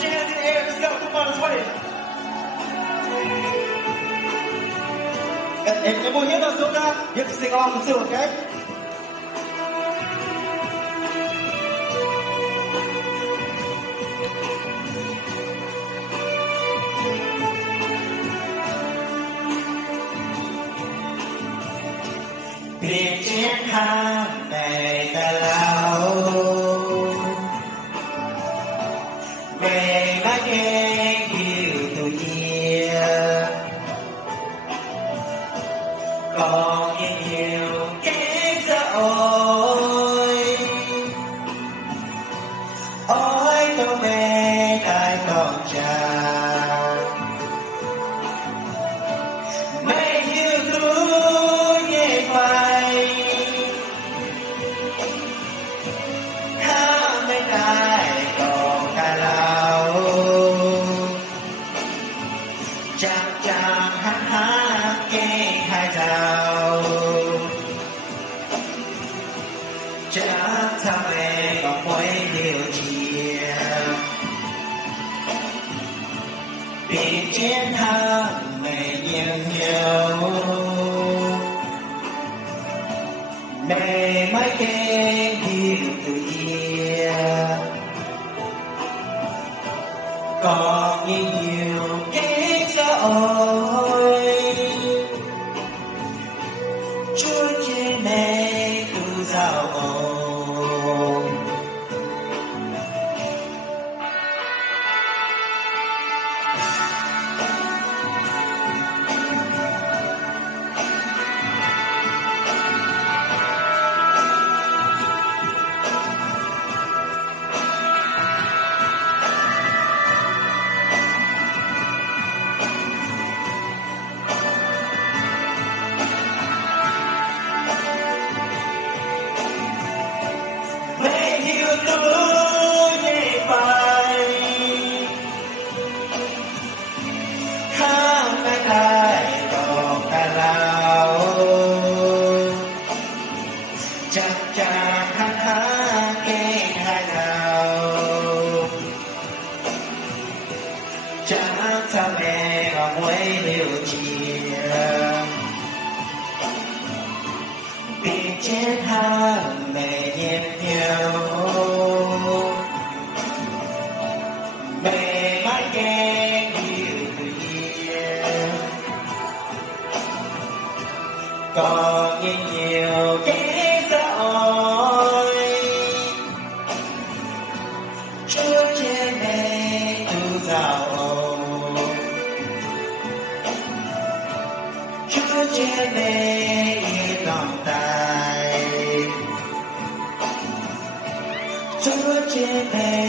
your hands in the air. Let's go. Come on, let's wave. Em muốn hiến đâu xuống đó. You can sing along too, okay? Biển chiến thang này ta lao về mãi kênh yêu tự nhiên còn nhiều cái gió ôi tôi mê ai còn chàng mây như núi nhẹ quay khá mấy ai còn cả lao chàng chàng hát hát kê hai dạo chắc thăm em còn mỗi điều chia biển chiến thắng mẹ nhiều nhiều mẹ mãi kênh yêu tự nhiên còn nhiều cái gió ôi chúa trên này tu dạo ồn núi nhẹ bay khá mấy ai còn cả lao chắc chắn hát hát kê hai nào chắc cha mẹ và mỗi điều chia biển chiến thắng mẹ nhẹ nhiều mẹ mãi kênh yêu tự nhiên còn nhiều cái gió ôi chúa trên đây tu dạo ồn chúa trên đây yên lòng tài chúa trên đây